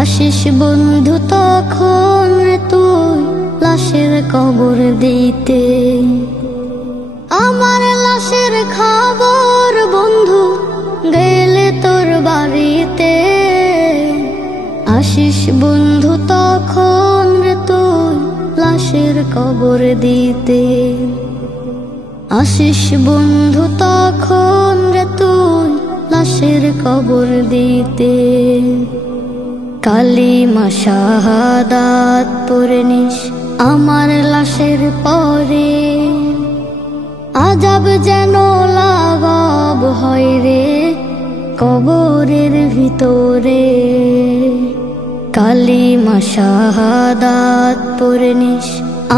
আসিস বন্ধু তখন তুই লাশের কবর দিতে, আমার লাশের খবর বন্ধু গেলে তোর বাড়িতে। আসিস বন্ধু তখন তুই লাশের কবর দিতে, আসিস বন্ধু তখন তুই লাশের কবর দিতে। কালিমা শাহাদাত পড়ে নিস আমার লাশের পরে, আজাব যেন লাগাব হয় রে কবরের ভিতরে। কালিমা শাহাদাত পড়ে নিস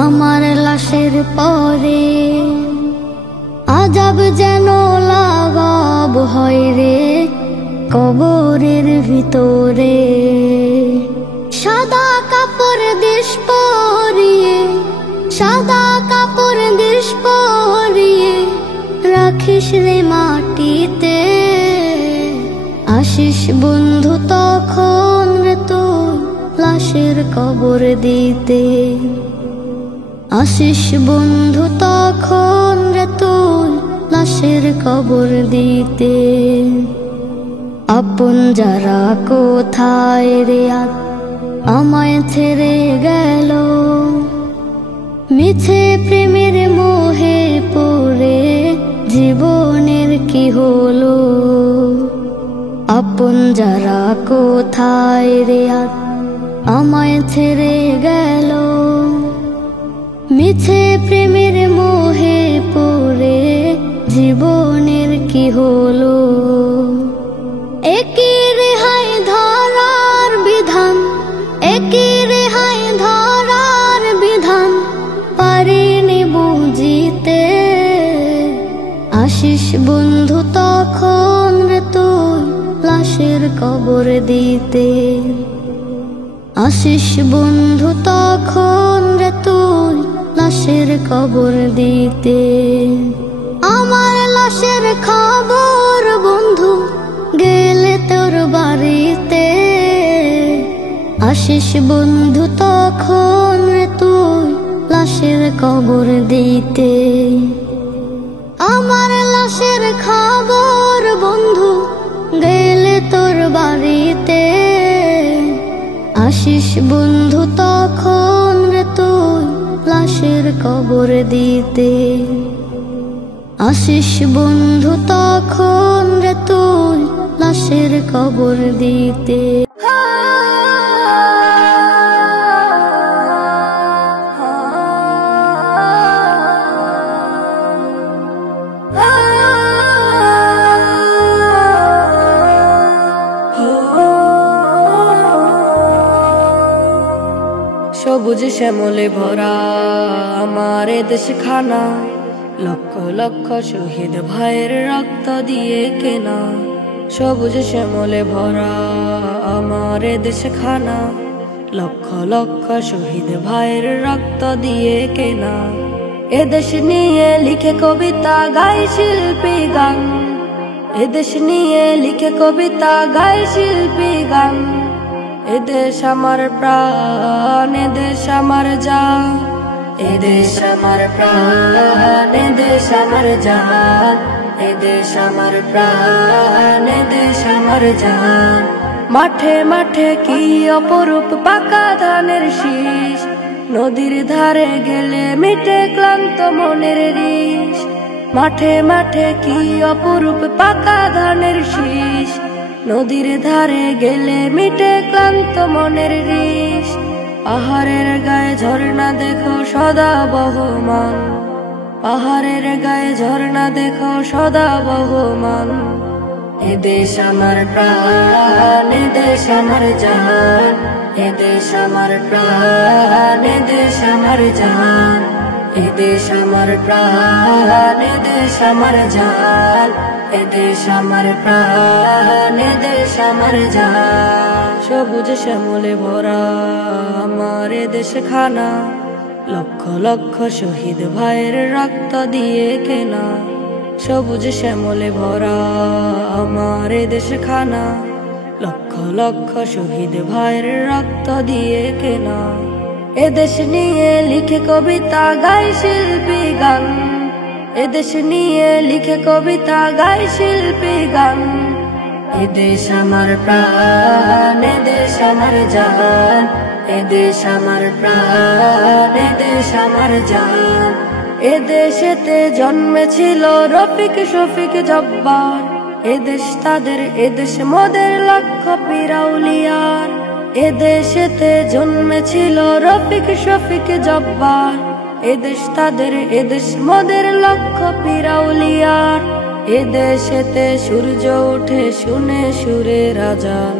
আমার লাশের পরে, আজাব যেন লাগাব হয় রে কবরের ভিতরে। সাদা কাপড় দেশ পরিয়ে, সাদা কাপড় দেশ পরিয়ে রাখিস রে মাটিতে। আসিস বন্ধু তখন তুই লাশের কবর দিতে, আসিস বন্ধু তখন তুই লাশের কবর দিতে। আপন যারা কোথায় রে আজ আমায় ছেড়ে গেল, মিছে প্রেমের মোহে পড়ে জীবনের কি হলো। আপন যারা কোথায় রে আজ আমায় ছেড়ে গেল, মিছে প্রেমের মোহে পড়ে জীবনের কি হলো। একই রেহাই ধরার বিধান, একই রেহাই ধরার বিধান পারিনি বুঝিতে। আসিস বন্ধু তখন তুই লাশের কবর দিতে, আসিস বন্ধু তখন তুই লাশের কবর দিতে। আমার লাশের খবর বন্ধু গেলে তোর বাড়িতে। আসিস বন্ধু তখন তুই লাশের কবর দিতে, আমার লাশের খবর বন্ধু গেলে তোর বাড়িতে। আসিস বন্ধু তখন তুই লাশের কবর দিতে, আসিস বন্ধু তখন তুই লাশের কবর দিতে। সবুজ শ্যামলে ভরা আমার দেশ খানা, লক্ষ লক্ষ শহীদ ভাইয়ের রক্ত দিয়ে কেনা। সবুজ শ্যামলে ভরা আমার দেশ খানা, লক্ষ লক্ষ শহীদ ভাইয়ের রক্ত দিয়ে কেনা। এদেশ নিয়ে লিখে কবিতা গায় শিল্পী গান, এদেশ নিয়ে লিখে কবিতা গায় শিল্পী গান। এদেশ আমার প্রাণ, এদেশ আমার জান, এদেশ আমার প্রাণ, এদেশ আমার জান, এদেশ আমার প্রাণ, এদেশ আমার জান। মাঠে মাঠে কি অপরূপ পাকা ধানের শীষ, নদীর ধারে গেলে মিটে ক্লান্ত মনের রিস। মাঠে মাঠে কি অপরূপ পাকা ধানের শীষ, নদীর ধারে গেলে মিটে ক্লান্ত মনের রিস। পাহাড়ের গায়ে ঝর্ণা দেখো সদা বহমান, পাহাড়ের গায়ে ঝর্ণা দেখো সদা বহমান। এদেশ আমার প্রাণ, এদেশ আমার জান, এদেশ আমার প্রাণ, এদেশ আমার জান, এদেশ আমার প্রাণ, এদেশ আমার জান, এদেশ আমার প্রাণ, এদেশ আমার জান। সবুজ শ্যামলে ভরা আমার এদেশ খানা, লক্ষ লক্ষ শহীদ ভাইয়ের রক্ত দিয়ে কেনা। সবুজ শ্যামলে ভরা আমার এদেশ খানা, লক্ষ লক্ষ শহীদ ভাইয়ের রক্ত দিয়ে কেনা। এদেশ নিয়ে লিখে কবিতা গায় শিল্পী গান, এদেশ নিয়ে লিখে কবিতা গায় শিল্পী গান। এদেশ আমার প্রাণ, এদেশ আমার জান, এদেশ আমার প্রাণ, এদেশ আমার জান। এদেশেতে জন্মেছিল রফিক শফিক জব্বার, এদেশ তাদের এদেশ মোদের লক্ষ পীর আউলিয়ার। এদেশেতে জন্মেছিল রফিক শফিক জব্বার, এদেশ তাদের এদেশ মোদের লক্ষ পীর আউলিয়ার। এদেশেতে সূর্য ওঠে শুনে সুরের আজান,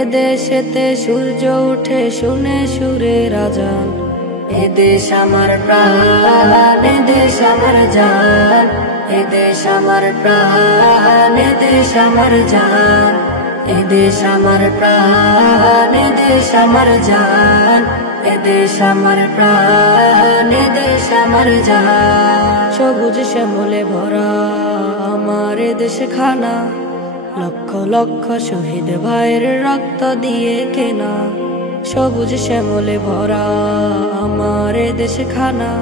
এদেশেতে সূর্য ওঠে শুনে সুরের আজান। এদেশ আমার প্রাণ, এদেশ আমার জান, এদেশ আমার প্রাণ, এদেশ আমার জান। এদেশ আমার প্রাণ, এদেশ আমার জান, এদেশ আমার প্রাণ, এদেশ আমার জান। সবুজ শ্যামলে ভরা আমার এদেশ খানা, লক্ষ লক্ষ শহীদ ভাইয়ের রক্ত দিয়ে কেনা। সবুজ শ্যামলে ভরা আমার এদেশ খানা,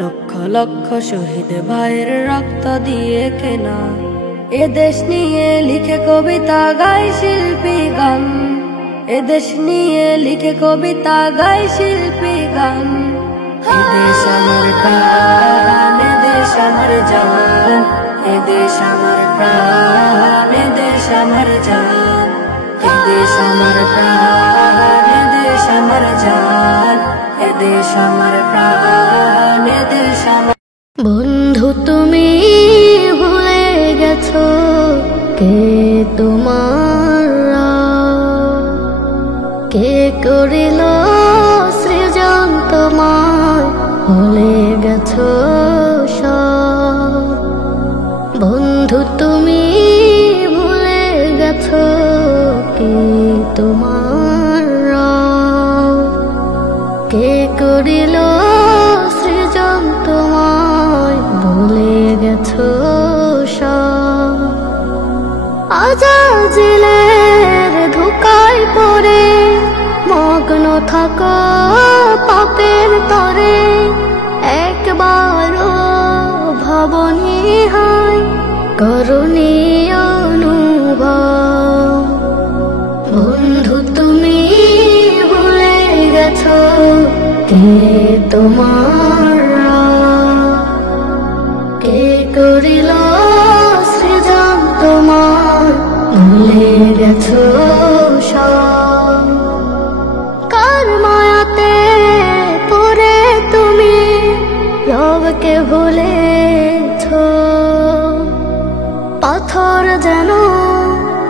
লক্ষ লক্ষ শহীদ ভাইয়ের রক্ত দিয়ে কেনা। এদেশ নিয়ে লিখে কবিতা গায় শিল্পী গান, এদেশ নিয়ে লিখে কবিতা গায় শিল্পী গান। এদেশ আমার প্রাণ, এদেশ আমার জান, এদেশ আমার প্রাণ, এদেশ আমার জান। এদেশ আমার প্রাণ, এদেশ আমার জান, এদেশ আমার প্রাণ, এদেশ আমার। বন্ধু তুমি ভুলে গেছো কে তোমার, কে করিল সৃজন তোমার, ভুলে গেছো সব। বন্ধু তুমি ভুলে গেছো কে তোমার, কে করিল সৃজন তোমায়, ভুলে গেছো সব। আজাজিলের ধোঁকায় পড়ে মগ্ন থাকো পাপের তরে, একবারও ভাবনি হয় করুণী অনুভব। বন্ধু তুমি ভুলে গেছো কে তোমার, কে করিল সৃজন তোমার, ভুলে গেছো সব। কার মায়াতে পড়ে তুমি রবকে ভুলেছো, পাথর যেন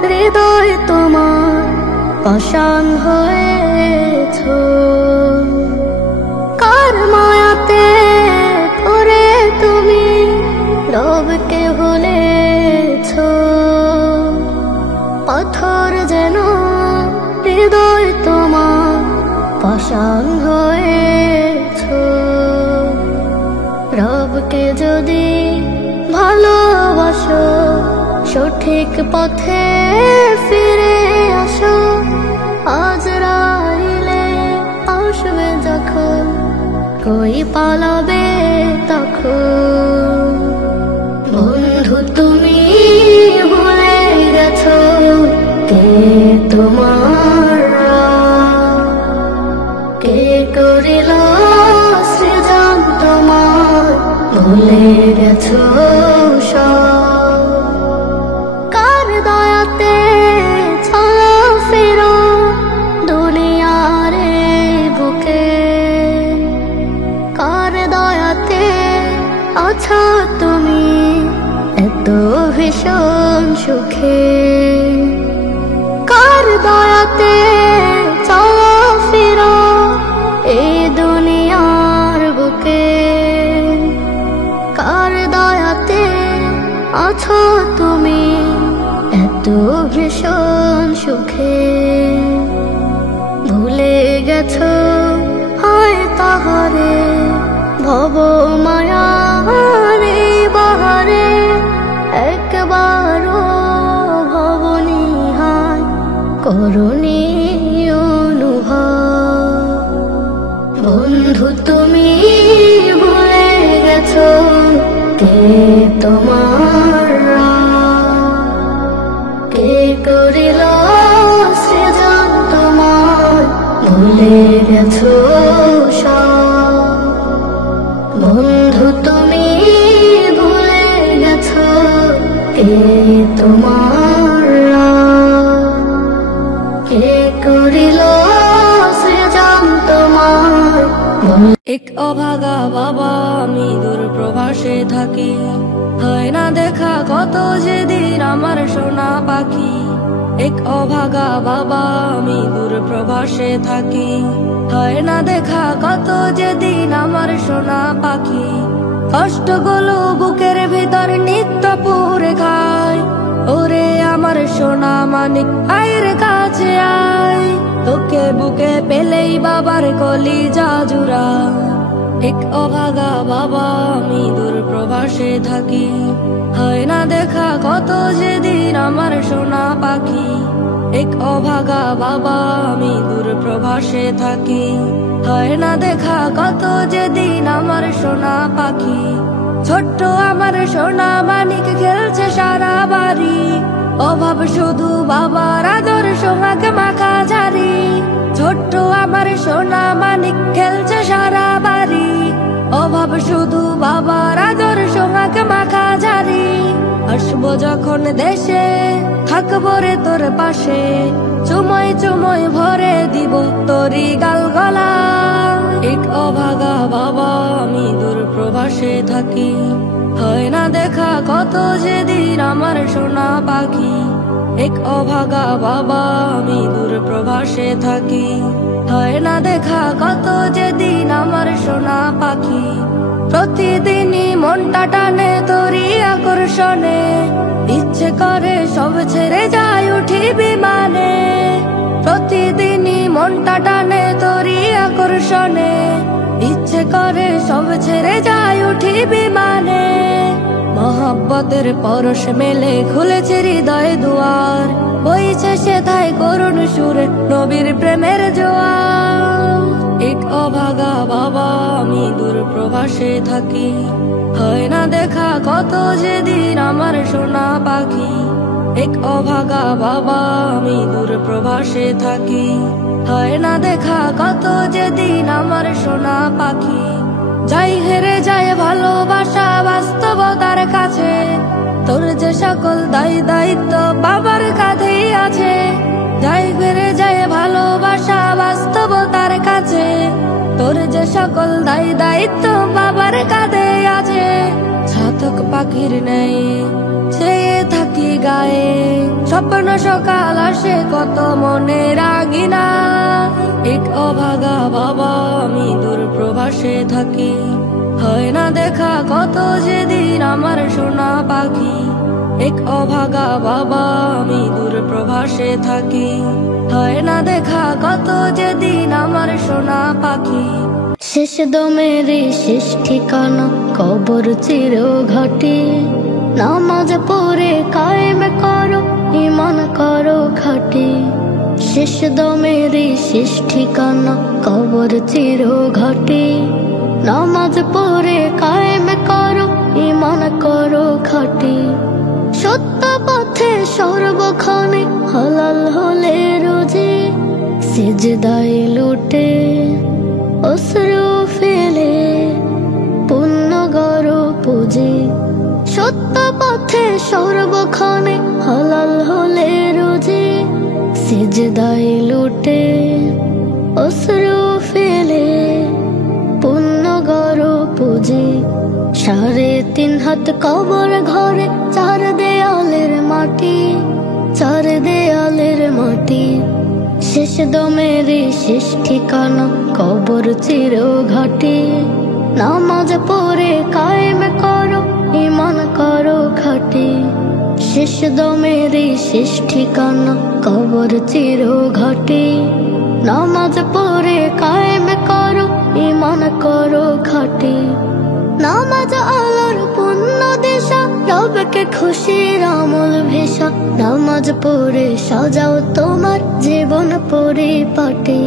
হৃদয় তোমার পাষাণ হয়েছো। কার মায়াতে পড়ে তুমি রবকে ভুলেছো, পাথর যেন হৃদয় তোমার পাষাণ হয়েছো। রবকে যদি ভালোবাসো সঠিক পথে ফিরে আসো, আজরাইলে আসবে যখন কই পালাবে তখন। বন্ধু তুমি ভুলে গেছো কে তোমার, কে করিল সৃজন তোমার, ভুলে গেছো সব। কার দয়াতে চলো ফিরো দুনিয়ার বুকে, কার দয়াতে আছো তুমি এত ভীষণ সুখে। কার দয়াতে চলো ফিরো এই দুনিয়ার বুকে, কার দয়াতে আছো তুমি এত ভীষণ সুখে। ভুলে গেছো হয় তাহারে ভব মায়ারে বাহারে, একবারও ভবনি হায় করুণী অনুভব। বন্ধু তুমি ভুলে গেছো কে তোমার কে করিল সৃজন তোমার, ভুলে গেছো সব। বন্ধু তুমি ভুলে গেছো কে তোমার কে করিল সৃজন তোমার। এক অভাগা বাবা আমি দূর প্রবাসে থাকি, হয় না দেখা কত যেদিন আমার সোনা পাখি। এক অভাগা বাবা আমি দূর প্রবাসে থাকি, হয় না দেখা কত যেদিন আমার সোনা পাখি। কষ্টগুলো বুকের ভিতর নিত্য পুরে খায়, ওরে আমার সোনা মানিক আয়ের কাছে আয়। তোকে বুকে পেলেই বাবার কলিজা জুড়া। এক অভাগা বাবা আমি দূর প্রবাসে থাকি, হয় না দেখা কত যেদিন আমার সোনা পাখি। এক অভাগা বাবা আমি দূর প্রবাসে থাকি, হয় না দেখা কত যেদিন আমার সোনা পাখি। ছোট্ট আমার সোনা মানিক খেলছে সারা বাড়ি, অভাব শুধু বাবার আদর সোহাগ মাখা ঝাড়ি। ছোট্ট আমার সোনা মানিক খেলছে সারা বাড়ি, অভাব শুধু বাবার আদর সোহাগ মাখা ঝাড়ি। আসবো যখন দেশে থাকবো রে তোর পাশে, চুময় চুময় ভরে দিব তোরি গাল গলা। এক অভাগা বাবা আমি দূর প্রবাসে থাকি, হয় না দেখা কত যেদিন আমার সোনা পাখি। এক অভাগা বাবা আমি দূর প্রবাসে থাকি, হয় না দেখা কত যেদিন আমার সোনা পাখি। প্রতিদিনই মনটা টানে তোরি আকর্ষণে, ইচ্ছে করে সব ছেড়ে যায় উঠি বিমানে। প্রতিদিনই মনটা টানে তোরি আকর্ষণে, ইচ্ছে করে সব ছেড়ে যায় উঠি বিমানে। মহব্বতের পরশ মেলে খুলেছে হৃদয় দুয়ার, বইছে সেথায় করুণ সুরে নবীর প্রেমের জোয়ার। এক অভাগা বাবা আমি দূর প্রবাসে থাকি, হয় না দেখা কত যেদিন আমার সোনা পাখি। এক অভাগা বাবা আমি দূর প্রবাসে থাকি, হয় না দেখা কত যেদিন আমার সোনা পাখি। যাই হেরে যায় ভালোবাসা বাস্তবতার কাছে, তোর যে সকল দায়িত্ব বাবার কাঁধেই আছে। যাই হেরে যায় ভালোবাসা বাস্তবতার কাছে, তোর যে সকল দায়িত্ব বাবার কাঁধে আছে। ছাতক পাখির নেই চেয়ে থাকি গায়ে, স্বপ্ন সকাল আসে কত মনে রাগিনা। এক অভাগা বাবা আমি দূর প্রবাসে থাকি, হয় না দেখা কত যেদিন আমার সোনা পাখি। এক অভাগা বাবা আমি দূর প্রবাসে থাকি, হয় না দেখা কত যেদিন আমার সোনা পাখি। শেষ দমের শেষ ঠিকানা কবর চির ঘাটে, নামাজ পড়ে কায়েম করো ঈমান করো খাটে। শেষ দমের শেষ ঠিকানা কবর চির ঘাটে, নামাজ পড়ে কায়েম করো ঈমান করো খাটে। সত্য পথে সর্বক্ষণে হালাল হলে রোজে, সিজদায় লুটে অশ্রু ফেলে পুণ্য গড়ো পুঁজি। সত্য পথে সর্বক্ষণে হালাল হলে রোজে, সিজদায় লুটে অশ্রু ফেলে পুণ্য গড়ো পুঁজি। 3.5 হাত কবর ঘরে, 4 দেয়ালের মাটি, 4 দেয়ালের মাটি। শেষ দমের শেষ ঠিকানা কবর চির ঘাটে, নামাজ পড়ে কায়েম করো ঈমান করো খাটে। শেষ দমের শেষ ঠিকানা কবর চির ঘাটে, নামাজ পড়ে কায়েম করো ঈমান করো খাটে। নামাজ আলোর পুণ্য দিশা, রবে রবকে খুশির আমল ভেসা, নামাজ পড়ে সাজাও তোমার জীবন পরিপাটি।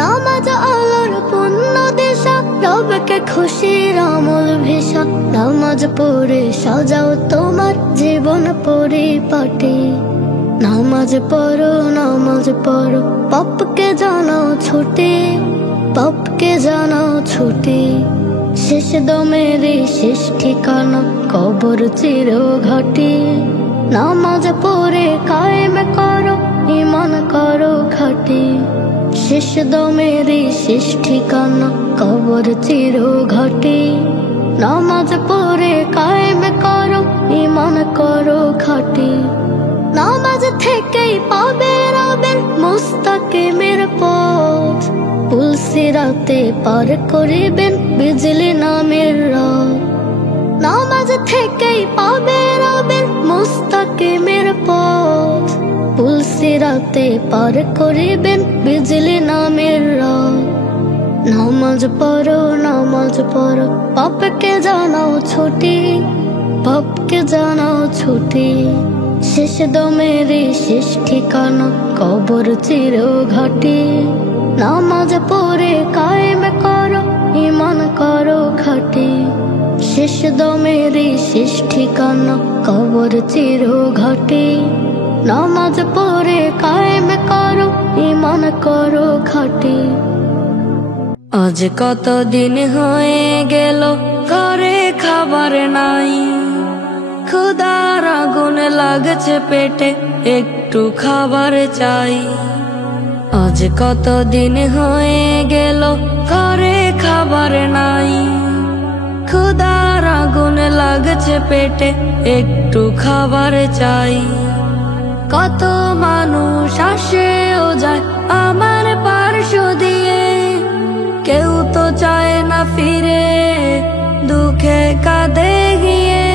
নামাজ আল্লাহর পুণ্য দিশা, রবকে খুশির আমল ভেসা, নামাজ পড়ে সাজাও তোমার জীবন পরিপাটি। নামাজ পড়ো, পাপকে জানাও ছুটি, পাপকে জানাও ছুটি। শেষ দমেরই শেষ ঠিকানা কবর চিরঘাটি। নামাজ পড়ে কায়েম করো, ঈমান করো খাঁটি। শেষ দমেরই শেষ ঠিকানা কবর চিরঘাটি। নামাজ পড়ে কায়েম করো, ঈমান করো খাঁটি। নামাজ থেকেই পাবে রবের মুস্তাকিমের পথ, পুলসিরাতে পার করিবেন বিজলি নামের রব। নামাজ থেকেই পাবে রবের মুস্তাকিমের পথ, পুলসিরাতে পার করিবেন বিজলি নামের রব। নামাজ পড়ো, পাপকে জানাও ছুটি, পাপকে জানাও ছুটি। শেষ দমেরই শেষ ঠিকানা কবর চিরঘাটি। নামাজ পড়ে কায়েম করো, ঈমান করো খাঁটি। শেষ দমেরই শেষ ঠিকানা কবর চিরঘাটি। নামাজ পড়ে কায়েম করো, ঈমান করো খাঁটি। আজ কত দিন হয়ে গেল ঘরে খাবার নাই, ক্ষুধার আগুন লাগছে পেটে একটু খাবার চাই। আজ কত দিন হয়ে গেল ঘরে খাবার নাই, ক্ষুধার আগুন লাগছে পেটে একটু খাবার চাই। কত মানুষ আসেও যায় আমার পার্শ্ব দিয়ে, কেউ তো চায় না ফিরে দুঃখে কাঁদে গিয়ে।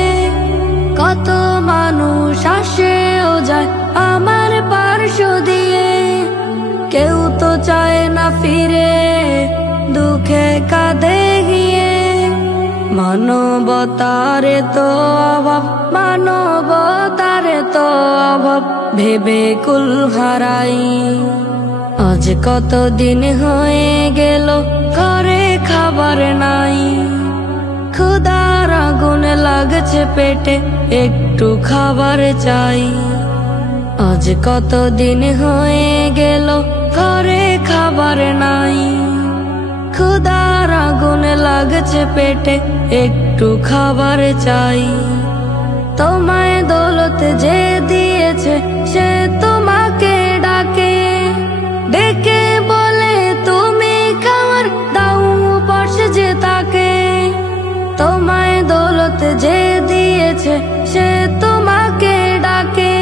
কত মানুষ আসেও যায় আমার পার্শ্ব দিয়ে, কেউ তো চায় না ফিরে দুঃখে কাঁদে গিয়ে। মানবতার তো অভাব, মানবতার তো অভাব ভেবে কুল হারাই। আজ কত দিন হয়ে গেল ঘরে খাবার নাই, ক্ষুধার আগুন লাগছে পেটে একটু খাবার চাই। আজ কত দিন হয়ে গেল ঘরে খাবার নাই, ক্ষুধার আগুন লাগছে পেটে একটু খাবার চাই। তোমায় দৌলত যে দিয়েছে সে তোমাকে ডাকে, ডেকে বলে তুমি খাবার দাও পাশে যে তাকে। তোমায় দৌলত যে দিয়েছে সে তোমাকে ডাকে,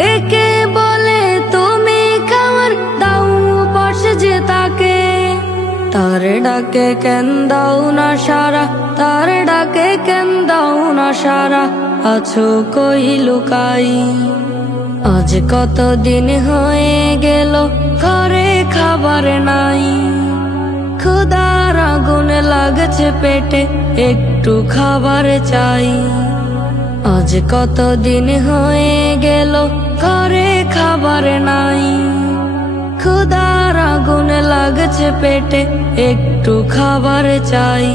ডেকে বলে তুমি খাবার দাও পাশে যে তাকে। তার ডাকে কেন দাও না সারা, তার ডাকে কেন দাও না সারা, আছো কই লুকাই। আজ কত দিন হয়ে গেল ঘরে খাবার নাই, ক্ষুধার আগুন লাগছে পেটে একটু খাবার চাই। আজ কত দিন হয়ে গেল ঘরে খাবার নাই, ক্ষুধার আগুন লাগছে পেটে একটু খাবার চাই।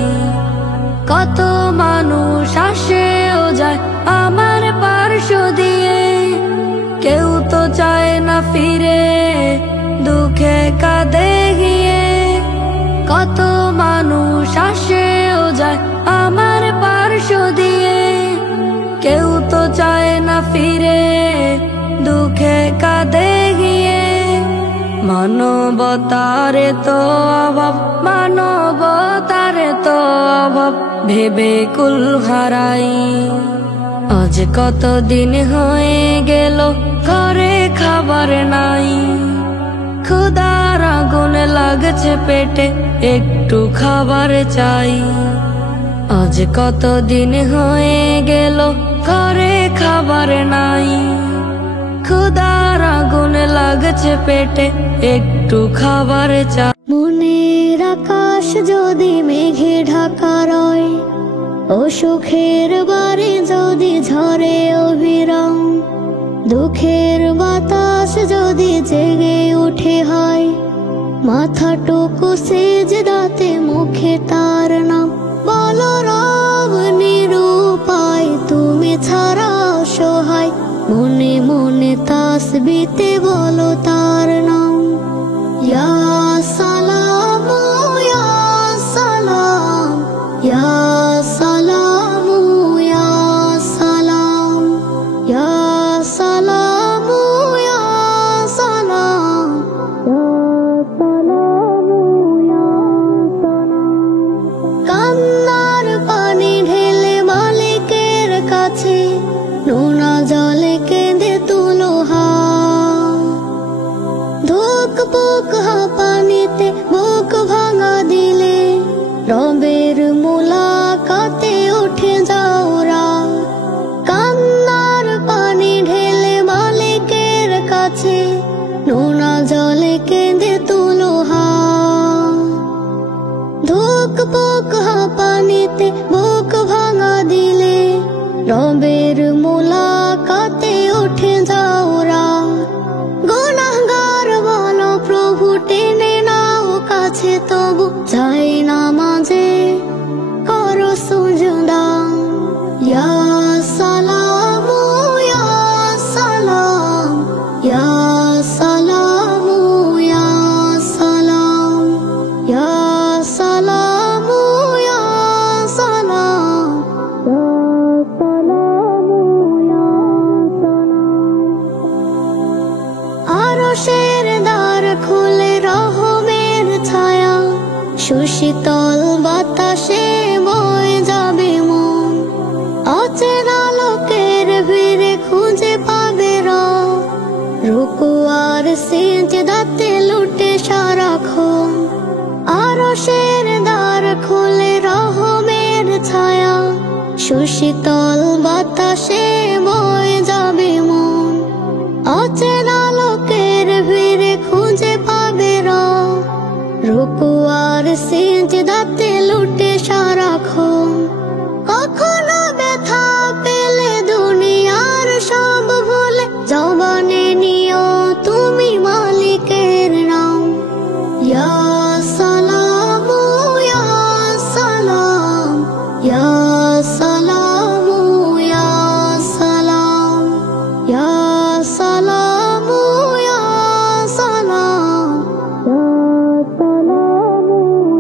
কত মানুষ আসেও যায় আমার পার্শ্ব দিয়ে, কেউ তো চায় না ফিরে দুঃখে কাঁদে গিয়ে। কত মানুষ আসেও যায় আমার পার্শ্ব দিয়ে, কেউ তো চায় না ফিরে দুঃখে কাঁদে গিয়ে। মানবতার তো অভাব, মানবতার তো অভাব ভেবে কুল হারাই। আজ কত দিন হয়ে গেল ঘরে খাবার নাই, ক্ষুধার আগুন লাগছে পেটে একটু খাবার চাই। আজ কত দিন হয়ে গেল ঘরে খাবার নাই, ক্ষুধার আগুন লাগছে পেটে একটু খাবার চাই। মনের আকাশ যদি মেঘে ঢাকা রয়, ও সুখের বাড়ি যদি ঝরে অবিরাম। দুঃখের বাতাস যদি জেগে উঠে হয়, মাথাটুকু সেজদাতে মুখে তার নাম। বলো রব নিরুপায়, তুমি ছাড়া অসহায়, মনে মনে তাসবিতে বলো তার নাম। ইয়া সালাম ইয়া সালাম ইয়া সালাম ইয়া সালাম ইয়া সালাম ইয়া সালাম ইয়া সালাম। কান্নার পানি ঢেলে মালিকের কাছে, নোনা জলে কেঁদে তুলো হাত। ধুকপুক হাঁপানিতে বুক ভাঙা দিলে, রবের মুলাকাতে উঠে যাও রাত। কান্নার পানি ঢেলে মালিকের কাছে, নোনা জলে কেঁদে তুলো হাত। ধুকপুক হাঁপানিতে বুক ভাঙা দিলে, রবের মুলাকাতে উঠে যাও রাত। গুনাহগার বলো প্রভু টেনে নাও কাছে, তবু যাই নামাজে করো সুজদা। ইয়া সালাম ইয়া সালাম ইয়া সালাম ইয়া সালাম ইয়া সালাম ইয়া সালাম ইয়া সালাম। আরশের দ্বার খুলে রহমের ছায়া, সুশীতল বাতাসে বয়ে যাবে মন। অচেনা লোকের ভিড়ে খুঁজে পাবে রব, রুকু আর সিজদাতে লুটে সারাক্ষণ। আরশের দ্বার খুলে রহমের ছায়া, সুশীতল বাতাসে বয়ে যাবে মন। অচেনা লোকের ভিড়ে খুঁজে পাবে রব, রুকু আর সিজদাতে লুটে সারাক্ষণ। কখনো ব্যথা পেলে দুনিয়ার সব ভুলে, জবানে নিও তুমি মালিকের নাম। ইয়া সালাম ইয়া সালাম ইয়া সালাম ইয়া সালাম ইয়া সালাম ইয়া সালাম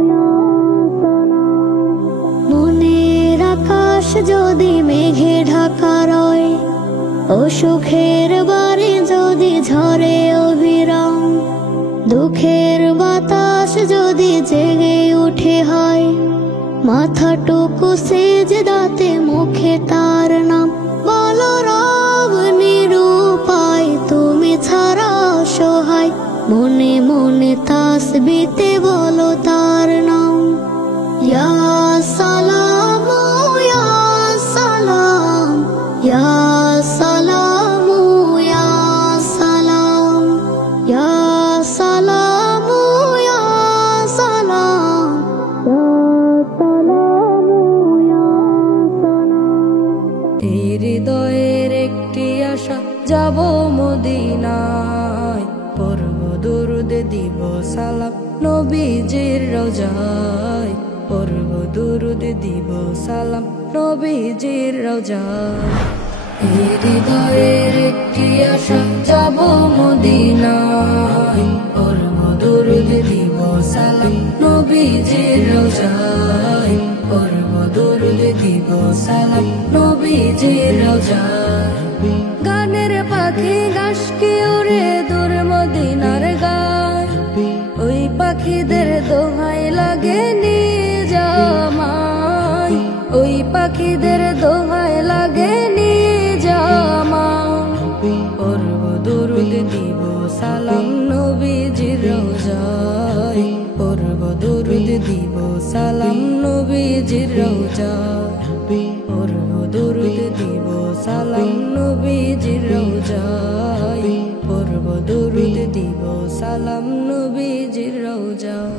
ইয়া সালাম। মনের আকাশ যদি মেঘে ঢাকা রয়, অসুখের বাড়ি যদি ঝরে অবিরাম। দুঃখের বাতাস যদি জেগে উঠে হয়, মাথাটুকু সেজদাতে মুখে তার নাম। বলো রব নিরুপায়, তুমি ছাড়া অসহায়, মনে মনে তাসবিতে বলো তার নাম। ইয়া সালাম ইয়া সালাম ইয়া সালাম ইয়া সালাম ইয়া সালাম ইয়া সালাম ইয়া সালাম। এই হৃদয়ের একটি আশা, যাব মদিনায়, পড়ব দুরুদ দিব সালাম নবীজির রওজায়। পড়ব দুরুদ দিব সালাম নবীজির রওজায়। এই হৃদয়ের একটি আশা, যাব মদিনায়, পড়ব দুরুদ দিব সালাম নবীজির রওজায়। পড়ব দুরুদ দিব সালাম নবীজির রওজায়। গানের পাখি গাছকে ওরে দূর মদিনার গায়, ওই পাখিদের দোহাই লাগে নিয়ে জামাই। ওই পাখিদের দোহাই লাগে নিয়ে জামাই। পড়ব দুরুদ দিব সালাম নবীজির রওজায়। পড়ব দুরুদ দিব সালাম নবীজির রওজায়। পড়ব দুরুদ দিব সালাম নবীজির রওজায়। পড়ব দুরুদ দিব সালাম নবীজির রওজায়।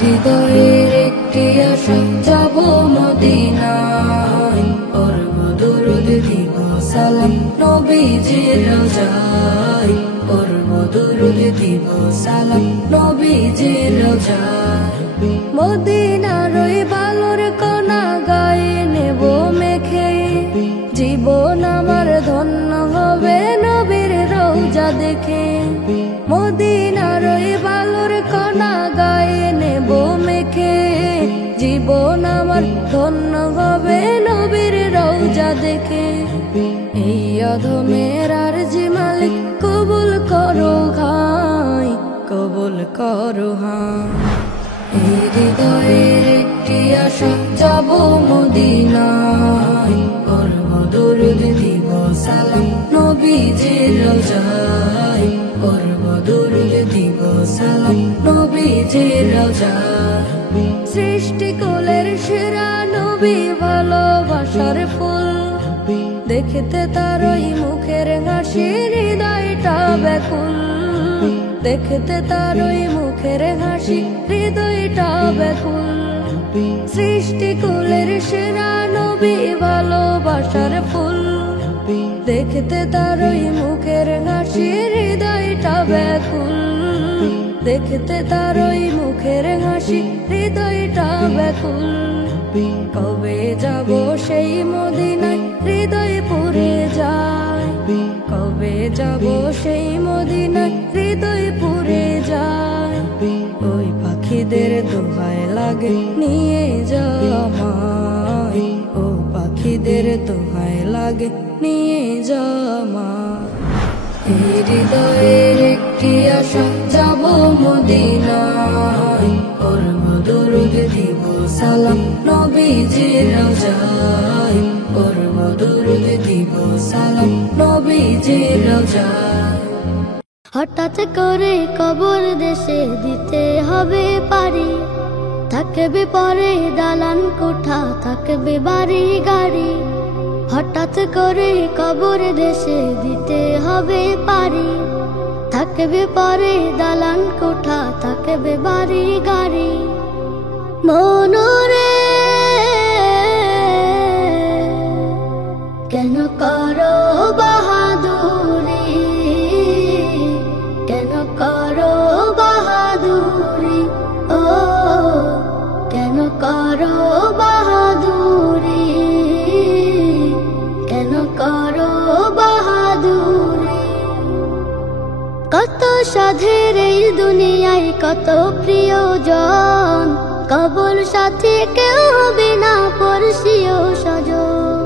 হৃদয়ের একটি আশা, যাব মদিনায়, পড়ব দুরুদ সালাম নবীজির রওজায় পড়ব দুরূদ দিব সালাম নবীজির রওজায় মদিনার ওই বালুর কণা গায়ে নেব মেখে জীবন আমার ধন্য হবে নবীর রওজা দেখে মদিনার ওই বালুর কণা গায়ে নেব মেখে জীবন আমার ধন্য হবে নবীর রওজা দেখে এই অধমের আরজি মালিক কবুল করো খাই কবুল করো হাই এই হৃদয়ের একটি আশা যাব মদিনায় পড়ব দুরূদ দিব সালাম নবীজির রওজায় পড়ব দুরূদ দিব সালাম নবীজির রওজায় সৃষ্টিকুলের সেরা নবী ভালোবাসার ফুল দেখতে তার ওই মুখের হাসি হৃদয়টা ব্যাকুল দেখতে তার ওই মুখের হাসি হৃদয়টা ব্যাকুল সৃষ্টিকুলের সেরা নবী ভালোবাসার ফুল দেখতে তার ওই মুখের হাসি হৃদয়টা ব্যাকুল দেখতে তার ওই মুখের হাসি হৃদয়টা ব্যাকুল কবে যাব সেই মদিনায় হৃদয় পুরে যায় কবে যাব সেই মদিনায় হৃদয় পুরে যায় ওই পাখিদের দোহায় লাগে নিয়ে আমায় ও পাখিদের দোহায় লাগে নিয়ে আমায় এই হৃদয়ের একটি আশা যাব মদিনায় পড়ব দুরূদ দিব সালাম নবীজির রওজায় পড়ব দুরূদ দিব সালাম নবীজির রওজায় হঠাৎ করে কবর দেশে দিতে হবে পারি থাকবে পরে দালান কোঠা থাকবে বাড়ি গাড়ি হঠাৎ করে কবর দেশে দিতে হবে পারি থাকবে পরে দালান কোঠা থাকবে বাড়ি গাড়ি মনুরে কেন করো বাহাদুরি কেন করো বাহাদুরি ও কেন করো বাহাদুরি কেন করো বাহাদুরি কত সাধের এই দুনিয়ায় কত প্রিয়জন কবর সাথে কেউ হবে না পরশীয় স্বজন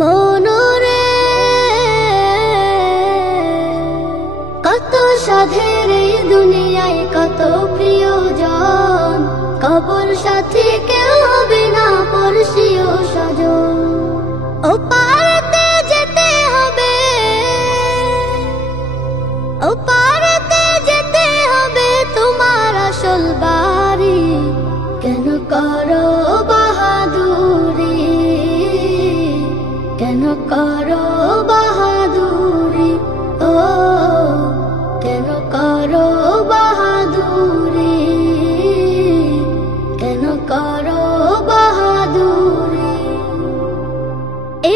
মনুরে কত সাধের এই দুনিয়ায় কত প্রিয়জন কবর সাথে কেউ হবে না পরশীয় স্বজন ও পারতে যেতে হবে ও পারতে যেতে হবে তোমার আসল বাড়ি কেন করো বাহাদুরি কেন করো বাহাদুরি ও কেন করো বাহাদুরি কেন করো বাহাদুরি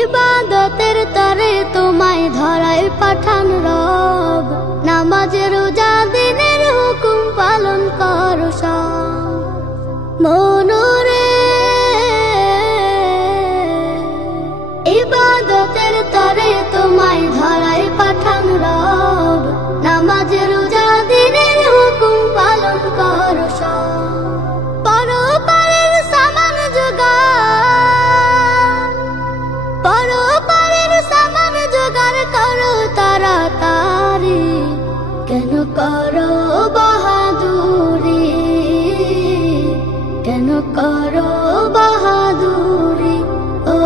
ইবাদতের তরে তোমায় ধরায় পাঠান রব নামাজ রোজা দিনের হুকুম পালন করো সব মনুরে ইবাদতের তরে তোমায় ধরায় পাঠান রব নামাজ রোজা দিনের হুকুম পালন করো সব পরপারের সামান জোগাড় পরপারের সামান জোগাড় করো তাড়াতাড়ি কেন করো বাহাদুরি কেন করো বাহাদুরি ও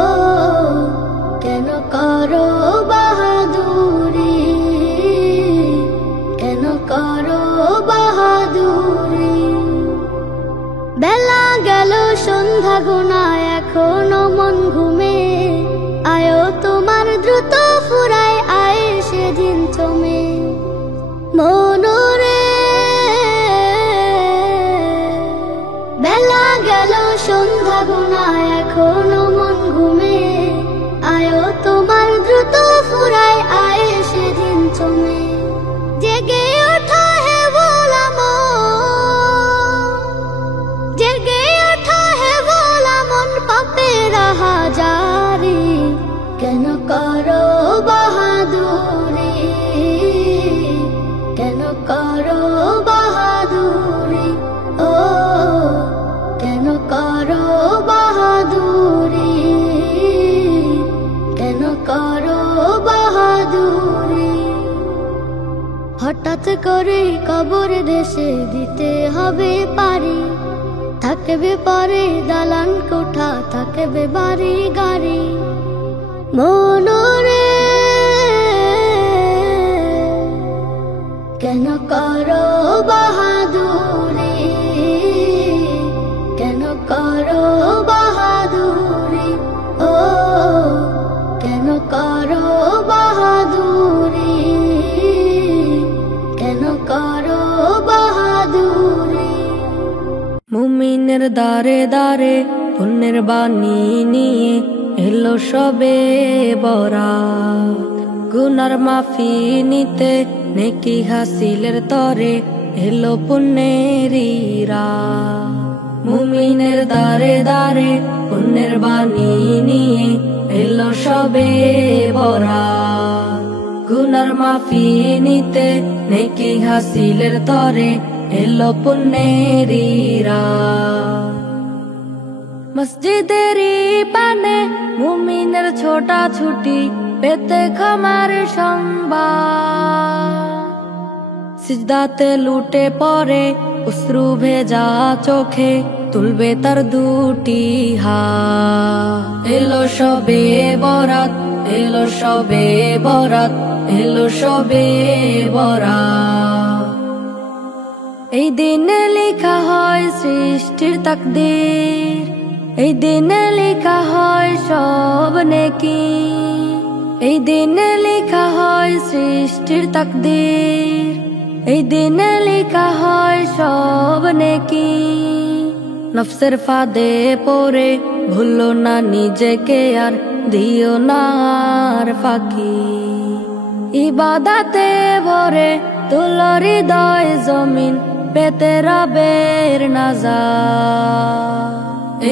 কেন করো বাহাদুরি কেন করো বাহাদুরি বেলা গেল সন্ধ্যা গোনায় এখনো মন ঘুমে আয়ো তোমার দ্রুত ফুরায় আয় সেদিন থমে মনুরে বেলা গেল সন্ধ্যা গোনায় এখনো মন ঘুমে আয়ো তোমার দ্রুত করে কবর দেশে দিতে হবে পারি। থাকবে পরে দালান কোঠা, থাকবে বাড়ি গাড়ি। মনরে কেন করো বাহাদুরি, কেন করো বাহাদুরি, ও কেন করো বাহাদুরি, কেন করো বাহাদুরি। মুমিনের দারে দারে পুণ্যের বাণী নিয়ে এলো সবে বরাত। গুনার মাফি নিতে নেকি হাসিলের তরে এলো পুণ্যের রাত। মুমিনের দারে দারে পুণ্যের বাণী নিয়ে এলো সবে বরাত। গুনার মাফি নিতে নেকি হাসিলের তরে এলো পুণ্যের রাত। মসজিদেরই পানে মুমিনের ছোটা ছুটি পেতে ক্ষমার সংবাদ। সিজদাতে লুটে পড়ে অশ্রু ভেজা চোখে তুলবে তার দুটি হাত। এলো সবে বরাত, এলো সবে বরাত, এলো সবে বরাত। এই দিনে লেখা হয় সৃষ্টির তাকদীর, এই দিনে লেখা হয় সব নেকি। এই দিনে লেখা হয় সৃষ্টির তাকদীর, এই দিনে লেখা হয় সব নেকি। নফসের ফাঁদে পড়ে ভুলো না নিজেকে আর দিও না আর ফাঁকি। ইবাদাতে ভরে তুলো হৃদয় জমিন পেতে রবের নাজাত।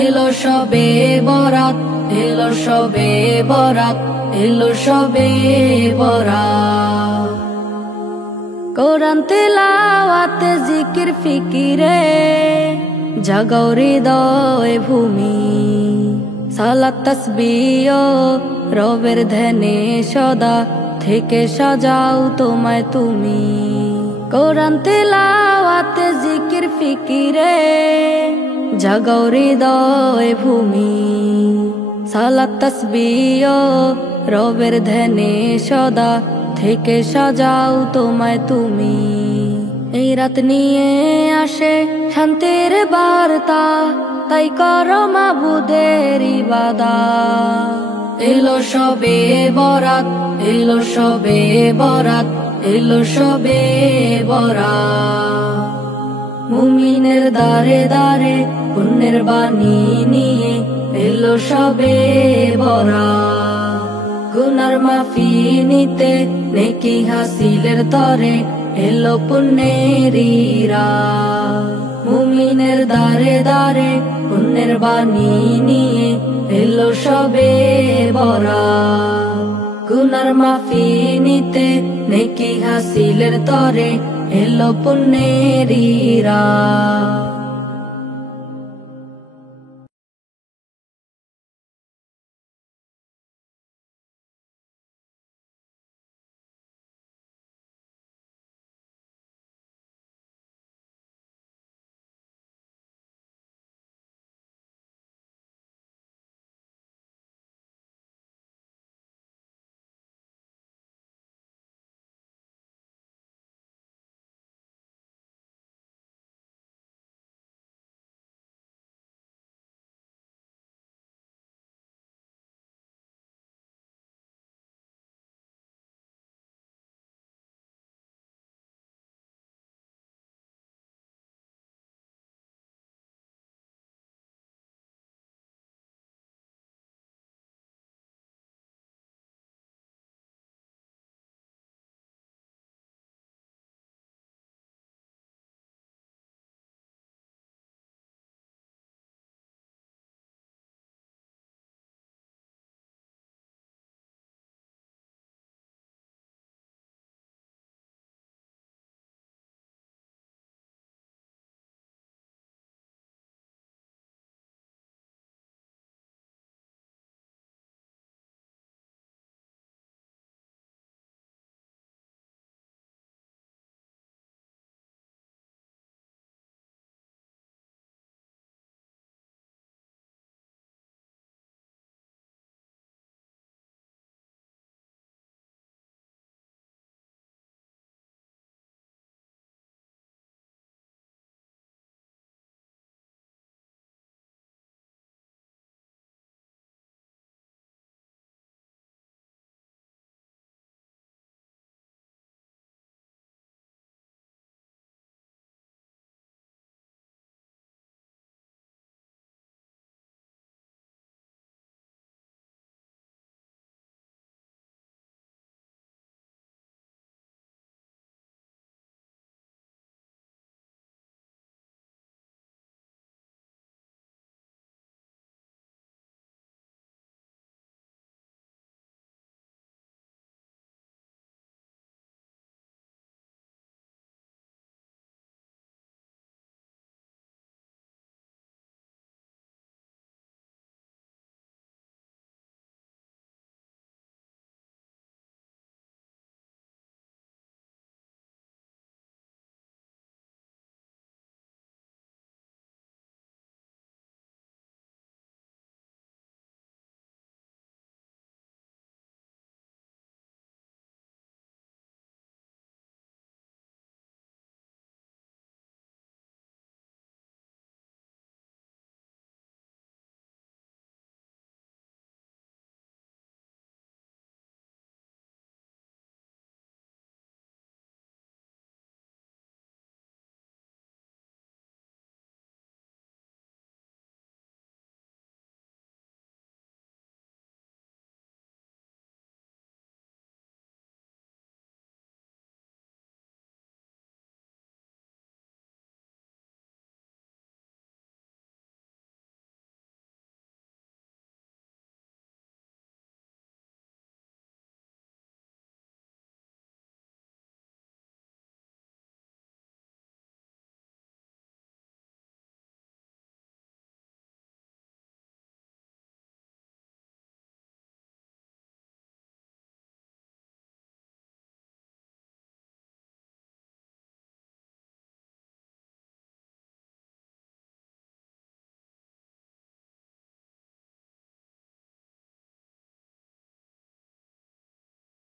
এলো সবে বরাত, এলো সবে বরাত, এলো সবে বরাত। কোরআন তিলাওয়াতে জিকির ফিকিরে জাগাও হৃদয় ভূমি। সালাত তাসবিহ রবের ধ্যানে সদা থেকে সাজাও তোমায় তুমি। কোরআন তিলাওয়াতে জিকির ফিকিরে জাগাও হৃদয় ভূমি। সালাত তাসবিহ রবের ধ্যানে সদা থেকে সাজাও তোমায় তুমি। এই রাত নিয়ে আসে শান্তির বার্তা, তাই করো মাবুদের ইবাদত। এলো সবে বরাত, এলো সবে বরাত, এলো সবে বরাত। মুমিনের দারে দারে পুণ্যের বাণী নিয়ে এলো সবে বরাত। গুনার মাফি নিতে নেকি হাসিলের তরে এলো পুণ্যের রাত। মুমিনের দারে দারে পুণ্যের বাণী নিয়ে এলো সবে বরাত। গুনার মাফি নিতে নেকি হাসিলের তরে এলো পুণ্যের রাত।